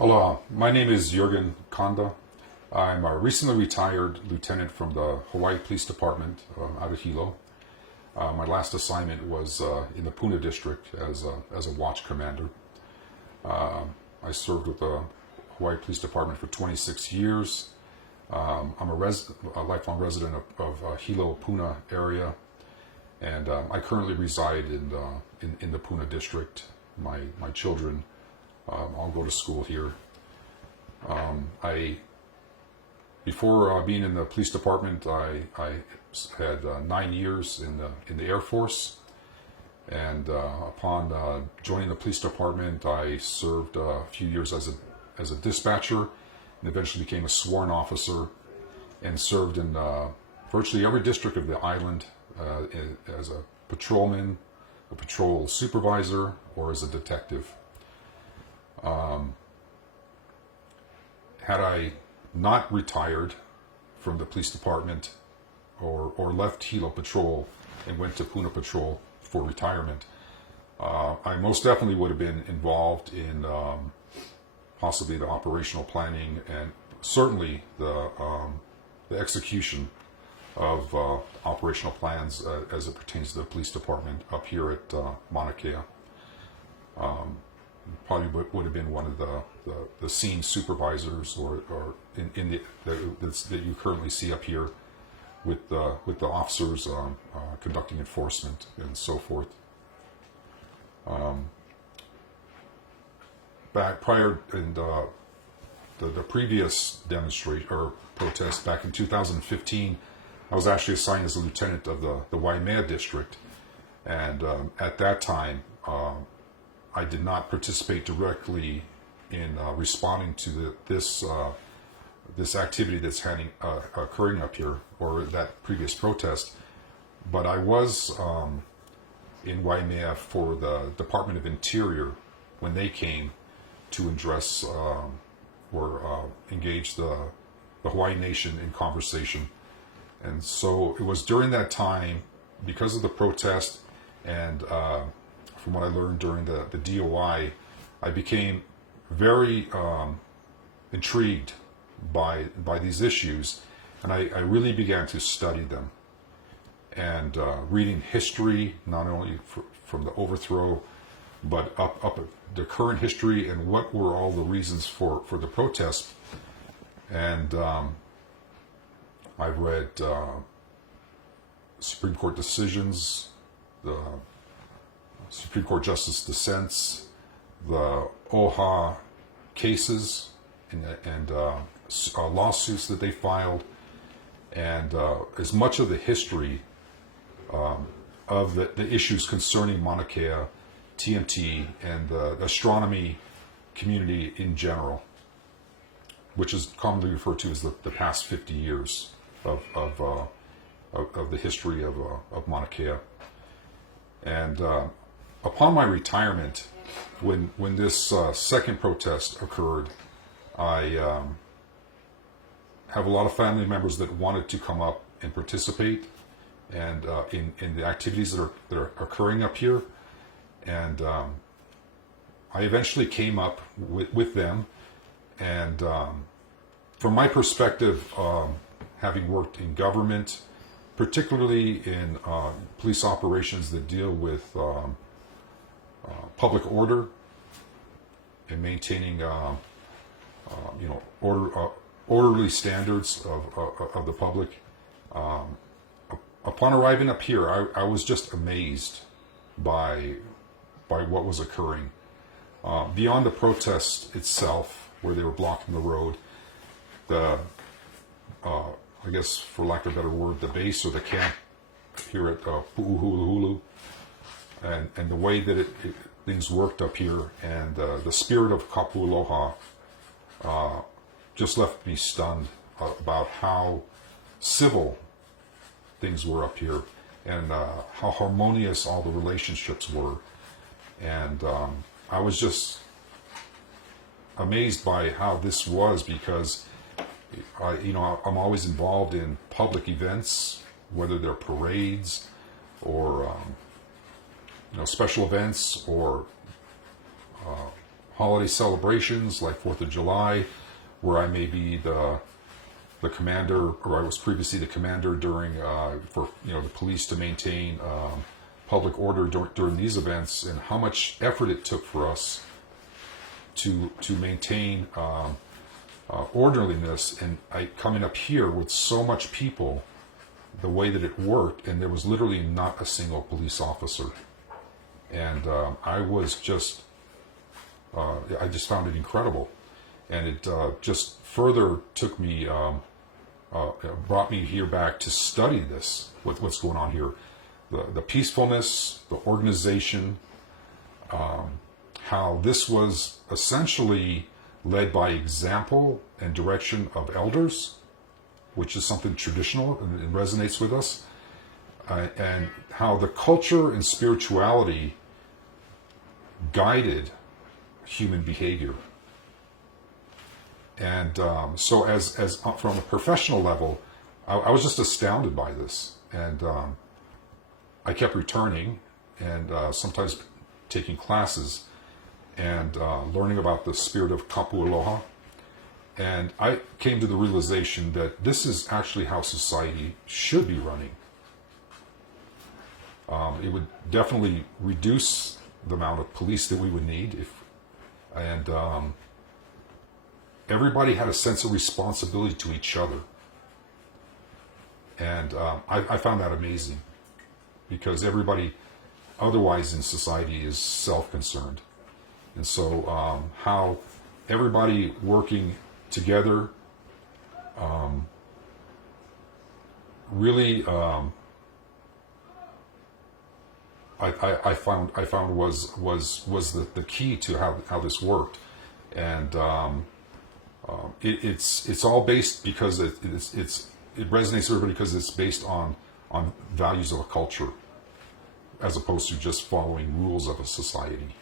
Aloha, my name is Juergen Canda. I'm a recently retired lieutenant from the Hawaii Police Department out of Hilo. My last assignment was in the Puna district as a watch commander. I served with the Hawaii Police Department for 26 years. I'm a lifelong resident of Hilo, Puna area, and I currently reside in the Puna district. My children all go to school here. Before being in the police department, I had 9 years in the Air Force, and upon joining the police department, I served a few years as a dispatcher, and eventually became a sworn officer, and served in virtually every district of the island as a patrolman, a patrol supervisor, or as a detective. Had I not retired from the police department or left Hilo Patrol and went to Puna Patrol for retirement, I most definitely would have been involved in possibly the operational planning and certainly the execution of operational plans as it pertains to the police department up here at Mauna Kea. Probably would have been one of the scene supervisors or in the that you currently see up here with the officers conducting enforcement and so forth. Back prior in the previous demonstration or protest back in 2015, I was actually assigned as a lieutenant of the Waimea district, and at that time I did not participate directly in responding to this activity that's occurring up here, or that previous protest, but I was in Waimea for the Department of Interior when they came to address or engage the Hawaii Nation in conversation. And so it was during that time, because of the protest and from what I learned during the DOI, I became very intrigued by these issues, and I really began to study them. And reading history, not only from the overthrow, but up the current history and what were all the reasons for the protest. And I've read Supreme Court decisions, the Supreme Court Justice dissents, the aloha cases and lawsuits that they filed, and as much of the history of the issues concerning Mauna Kea, TMT, and the astronomy community in general, which is commonly referred to as the past 50 years of the history of Mauna Kea. And upon my retirement, when this second protest occurred, I have a lot of family members that wanted to come up and participate and in the activities that are occurring up here. And I eventually came up with them. And from my perspective, having worked in government, particularly in police operations that deal with public order and maintaining, orderly standards of the public. Upon arriving up here, I was just amazed by what was occurring. Beyond the protest itself, where they were blocking the road, I guess, for lack of a better word, the base or the camp here at Pu'uhuluhulu, and the way that things worked up here, and the spirit of kapu aloha just left me stunned about how civil things were up here, and how harmonious all the relationships were. And I was just amazed by how this was, because I'm always involved in public events, whether they're parades or special events or holiday celebrations like 4th of July, where I may be the commander, or I was previously the commander during for the police to maintain public order during these events, and how much effort it took for us to maintain orderliness. And coming up here with so much people, the way that it worked, and there was literally not a single police officer, and I just found it incredible, and it just further took me. Brought me here back to study this, what's going on here. The peacefulness, the organization, how this was essentially led by example and direction of elders, which is something traditional and it resonates with us, and how the culture and spirituality guided human behavior. And so as from a professional level, I was just astounded by this. And I kept returning and sometimes taking classes and learning about the spirit of kapu aloha. And I came to the realization that this is actually how society should be running. It would definitely reduce the amount of police that we would need everybody had a sense of responsibility to each other. And I found that amazing, because everybody otherwise in society is self-concerned. And so how everybody working together really I found was the key to how this worked. And it's all based, because it resonates with everybody, because it's based on values of a culture, as opposed to just following rules of a society.